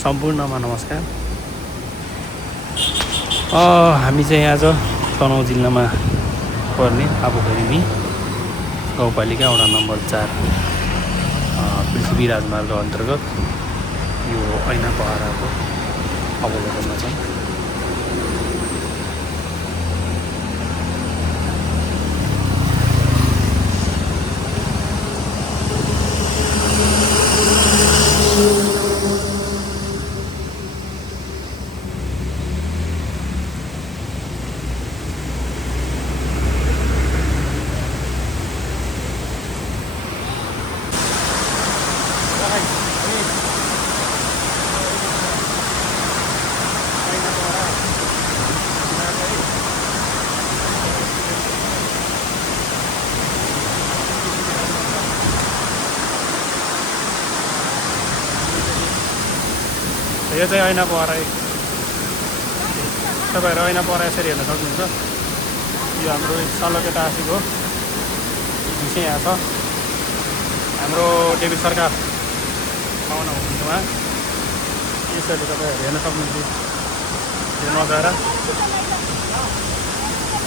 सम्पूर्णमा नमस्कार। हामी चाहिँ आज तनहुँ जिल्लामा पर्ने आबोखैरेनी गाउँपालिका वडा नम्बर 4 पृथ्वी राजमार्ग अन्तर्गत यो ऐना पहराको अवलोकनमा छौँ। यो चाहिँ ऐना पहरा तपाईँहरू ऐना पहरा यसरी हेर्न सक्नुहुन्छ। यो हाम्रो सलके टासीको चाहिँ यहाँ छ। हाम्रो डेबी सरकार पाहुना हुनुहुन्छ उहाँ। यसरी तपाईँहरू हेर्न सक्नुहुन्छ यो नजारा।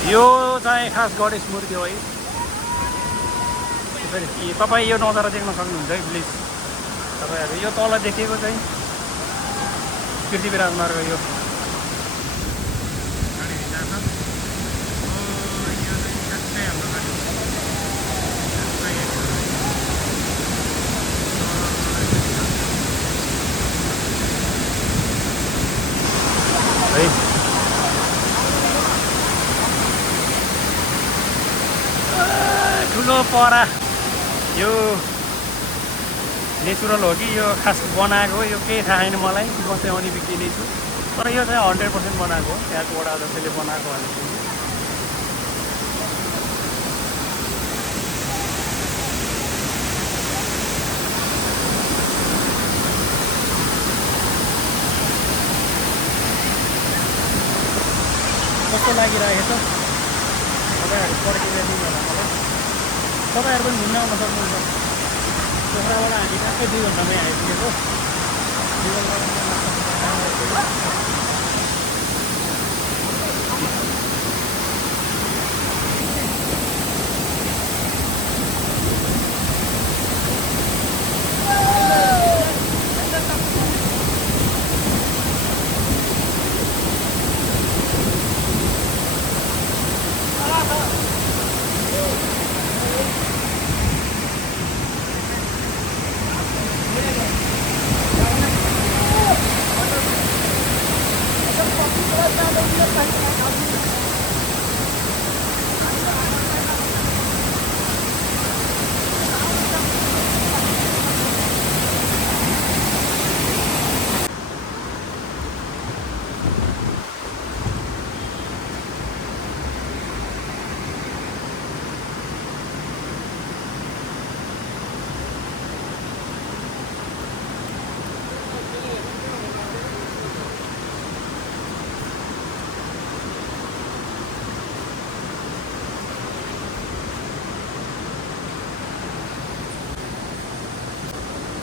यो चाहिँ खास गणेश मूर्ति हो है। यसरी तपाईँ यो नजारा देख्न सक्नुहुन्छ है प्लिज। तपाईँहरू यो तल देखेको चाहिँ पृथ्वी राजमार्ग यो गाडी भित्र छ। यो चाहिँ ठ्याक्कै हाम्रो गाडी है। ठुलो पहरा यो नेचुरल हो कि यो खास बनाएको हो यो केही थाहा छैन मलाई। म चाहिँ अनिविज्ञ नै छु, तर यो चाहिँ 100% बनाएको हो। त्यहाँको वडा अध्यक्षले बनाएको भने कस्तो लागिरहेको छ तपाईँहरू पर्खेर दिनु होला मलाई। तपाईँहरू पनि घुम्न आउन सक्नुहुन्छ। पोखराबाट हामी ट्याक्कै 2 घन्टामै आइपुगेको।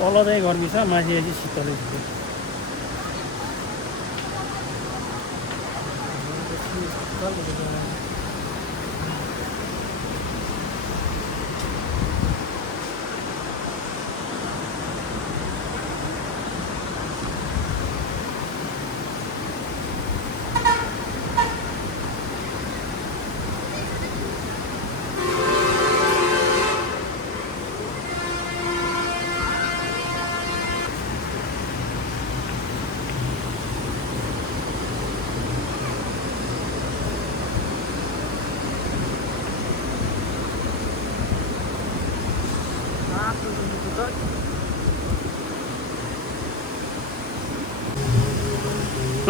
तल चाहिँ गर्मी छ, माथि चाहिँ शीतलै छ।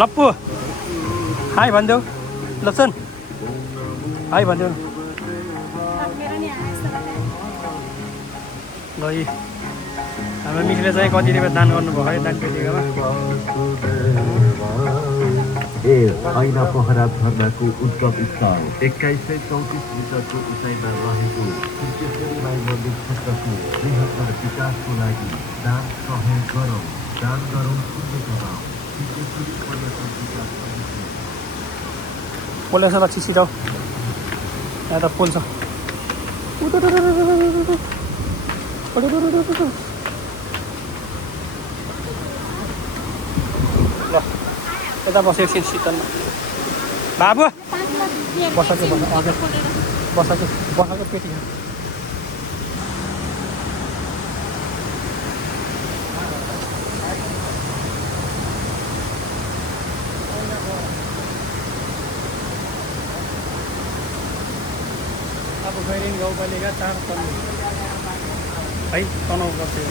लप्पु हाई भनिदेऊ। लप्सन हाई भनिदेऊ। ल हाम्रो मिसले चाहिँ कति रुपियाँ दान गर्नुभयो है दान पेटिकामा। ऐना पहरा धर्नाको उद्गम स्थल 2134 मिटरको उचाइमा रहेको सूर्यश्री माई मन्दिर क्षेत्रको बृहत्तर विकासको लागि दान सहयोग गरौँ। दान गरौँ पुण्यका भाव सिद्धेश्वरी पर्यटन विकास समिति पोल छ ल छिटो यहाँ त पोल छ ल यता बस्यो एकछिन शीतलमा बाबु बसाएको बसाएको पेटी अब गैरिङ गाउँपालिका 4 तल्लो है तनाउ बस्यो